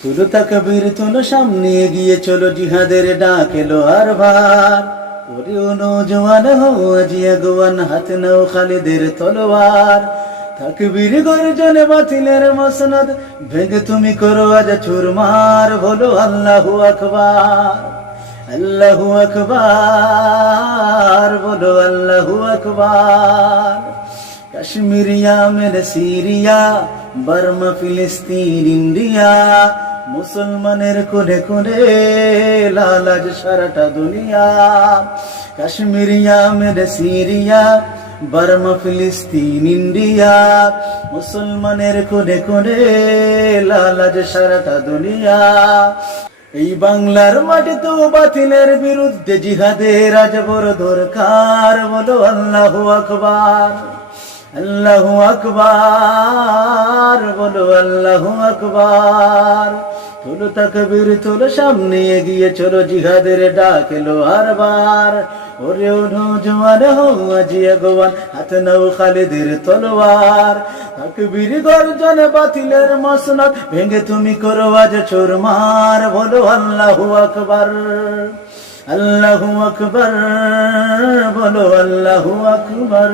তুলো তাকবীর তুলো, সামনে এগিয়ে চলো, জিহাদের ডাক এলো আর ভার। ওরে ও নওজওয়ান হও আজি আগুয়ান, হাত নাও খালিদের তলোয়ার। তাকবীর গর্জনে বাতিলের মসনদ, ভেঙে তুমি করো আজ চুরমার। বলো আল্লাহু আকবার, আল্লাহু আকবার, বলো আল্লাহু আকবার। কাশ্মীরিয়া মেরে সিরিয়া, বার্মা ফিলিস্তিন ইন্ডিয়া, মুসলমানের কোনে কোনে লাল আজ সারাটা দুনিয়া। কাশ্মীরিয়া মেরে সিরিয়া, বার্মা ফিলিস্তিন ইন্ডিয়া, মুসলমানের কোনে কোনে লাল আজ সারাটা দুনিয়া। এই বাংলার মাটি তো বাতিলের বিরুদ্ধে জিহাদের আজ বড় দরকার। বলো আল্লাহু আকবার, আল্লাহু আকবার, বলো আল্লাহু আকবার। তুলো তাকবীর তুলো, সামনে এগিয়ে চলো, জিহাদের ডাক এলো আর বার। ওরে ও নওজওয়ান হও আজি আগুয়ান, হাত নাও খালিদের তলোয়ার। তাকবীর গর্জনে বাতিলের মসনদ, ভেঙে তুমি করো আজ চুরমার। বলো আল্লাহু আকবার, আল্লাহু আকবার, বলো আল্লাহু আকবার।